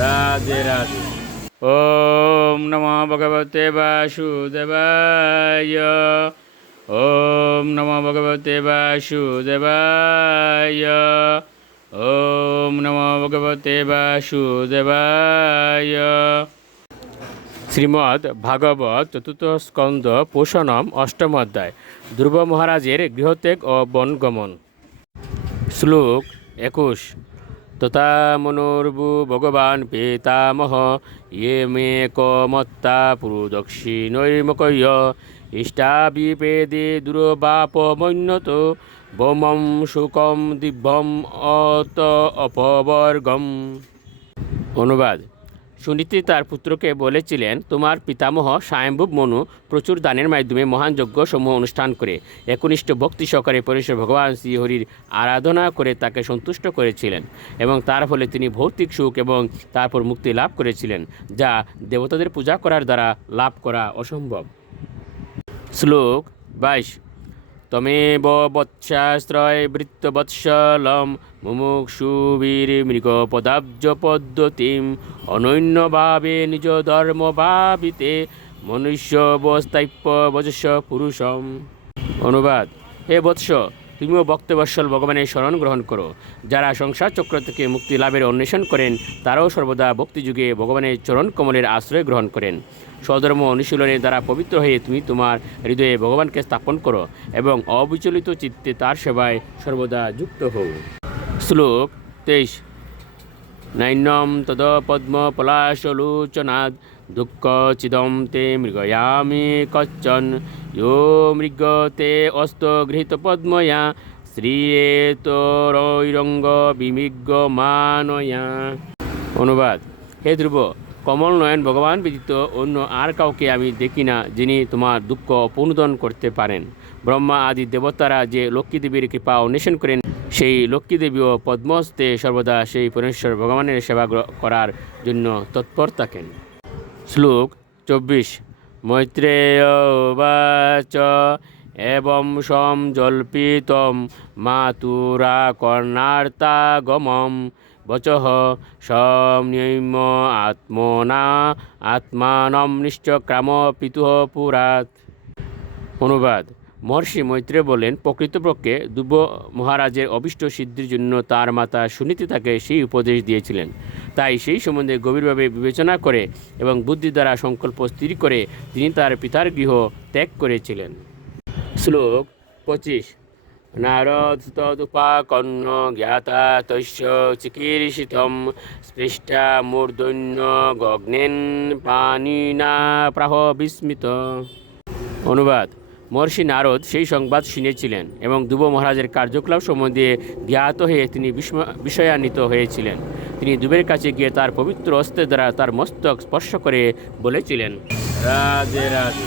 রাধে রাধে। ওম নমো ভগবতে বাসুদেবায়। ওম নমো ভগবতে বাসুদেবায়। ওম নমো ভগবতে বাসুদেবায়। শ্রীমদ্ ভাগবত চতুর্থ স্কন্দ পোষণম অষ্টম অধ্যায়। ধ্রুব মহারাজের গৃহত্যাগ ও বনগমন। শ্লোক 21। তথা মনোর্বু ভগবান পিতামহ ইয়ে মে কমত্তা পুরুদক্ষিণৈর্মকয় ইষ্টাবিপেদে দুর্বাপমন্যত বোমম শুকম দিব্যম অত অপবর্গম। অনুবাদ। সুনীতি তার পুত্রকে বলেছিলেন, তোমার পিতামহ স্বয়ম্ভুব মনু প্রচুর দানের মাধ্যমে মহান যজ্ঞসমূহ অনুষ্ঠান করে একনিষ্ঠ ভক্তি সহকারে পরেশ্বর ভগবান শ্রীহরির আরাধনা করে তাকে সন্তুষ্ট করেছিলেন এবং তার ফলে তিনি ভৌতিক সুখ এবং তারপর মুক্তি লাভ করেছিলেন, যা দেবতাদের পূজা করার দ্বারা লাভ করা অসম্ভব। শ্লোক 22। তমেব বৎসাশ্রয় বৃত্তবৎসলম মুমুক্ষুবীর মৃগপদাব্জ পদ্ধতিম অনন্যভাবে নিজ ধর্মভাবিতে মনুষ্যবস্তাপ্য বজস্ব পুরুষম। অনুবাদ। হে বৎস, তুমিও ভক্তবৎসল ভগবানের শরণ গ্রহণ করো। যারা সংসার চক্র থেকে মুক্তি লাভের অন্বেষণ করেন তারাও সর্বদা ভক্তিযুগে ভগবানের চরণ কমলের আশ্রয় গ্রহণ করেন। স্বধর্ম অনুশীলনের দ্বারা পবিত্র হয়ে তুমি তোমার হৃদয়ে ভগবানকে স্থাপন করো এবং অবিচলিত চিত্তে তার সেবায় সর্বদা যুক্ত হও। শ্লোক 23। নৈন্যম তদ পদ্ম পলাশলোচনাদ দুঃখ চিদম তে মৃগয়ামি কচ্চন ইয়ো মৃগ তে অস্ত গৃহীত পদ্ময়া শ্রীয়েতরৈরঙ্গ বিমৃগ মানয়া। অনুবাদ। হে ধ্রুব, কমল নয়ন ভগবান ব্যতীত অন্য আর কাউকে আমি দেখি না যিনি তোমার দুঃখ অপনোদন করতে পারেন। ব্রহ্মা আদি দেবতারা যে লক্ষ্মীদেবীর কৃপা অন্বেষণ করেন, সেই লক্ষ্মীদেবীও পদ্মহস্তে সর্বদা সেই পরমেশ্বর ভগবানের সেবা করার জন্য তৎপর থাকেন। শ্লোক 24। মৈত্রেয় উবাচ এবং সমজল্পিতম মাতুরা কর্ণার্তাগমম বচঃ সমন্বয়ম আত্মনা আত্মানম নিশ্চক্রাম পিতুঃ পুরাত। অনুবাদ। মহর্ষি মৈত্রেয় বলেন, প্রকৃতপক্ষে ধ্রুব মহারাজের অভীষ্ট সিদ্ধির জন্য তার মাতা সুনীতি তাকে সেই উপদেশ দিয়েছিলেন। তাই সেই সম্বন্ধে গভীরভাবে বিবেচনা করে এবং বুদ্ধি দ্বারা সংকল্প স্থির করে তিনি তার পিতার গৃহ ত্যাগ করেছিলেন। শ্লোক 25। নারদ তদুপাকন্ন জ্ঞাতা তস্য চিকীর্ষিতম স্পৃষ্টা মূর্ধন্য গগ্নেন পানিনা প্রাহ বিস্মিত। অনুবাদ। মহর্ষি নারদ সেই সংবাদ শুনেছিলেন এবং ধ্রুব মহারাজের কার্যকলাপ সম্বন্ধে জ্ঞাত হয়ে তিনি বিষয়ান্বিত হয়েছিলেন। তিনি ধ্রুবের কাছে গিয়ে তার পবিত্র অস্ত্রের দ্বারা তার মস্তক স্পর্শ করে বলেছিলেন, রাধে রাধে।